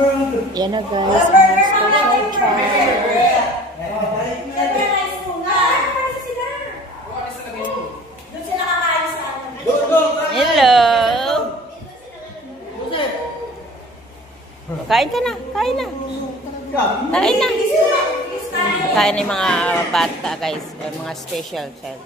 Yan na guys, mga special child. Hello! Kain ka na, kain na. Kain na. Kain na yung mga bata guys, mga special child.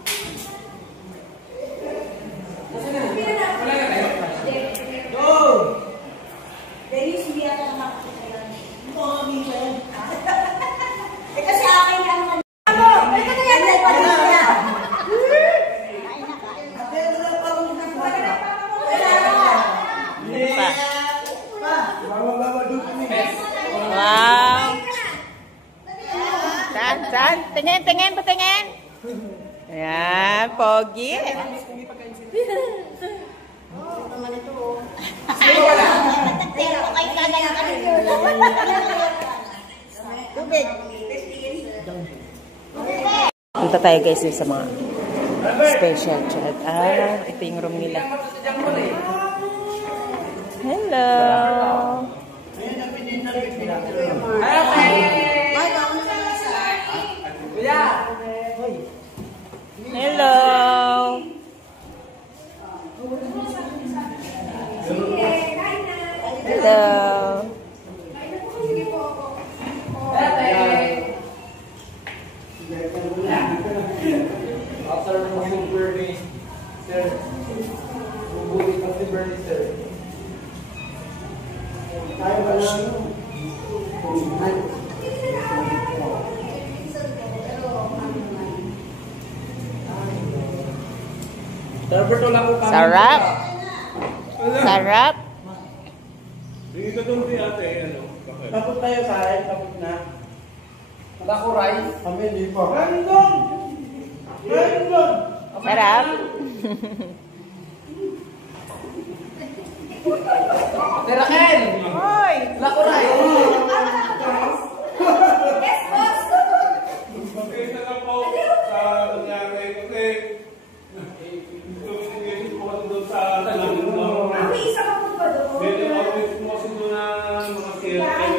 Kasi akin ang wow. Saan? Tingin, patingin. Ayan, pogi. Punta tayo guys sa mga special child. Ito yung room nila. Hello. Hello. Hello. After Muslim birthday, sir. Bubuti Muslim birthday, sir. Tayo ba lang? Sarap. Sarap. Hindi ka doon di ate, ano? Tapos tayo sa akin, tapos na. Ako, rice. Kami, hindi pa. Random! Sarap. Teraken! Hoy! Ako, rice. yes, boss! Mag-isa na po sa nangyari kasi communication po kasi doon sa talagang Ang isa ka po ba doon? Medyo office mo kasi doon na mga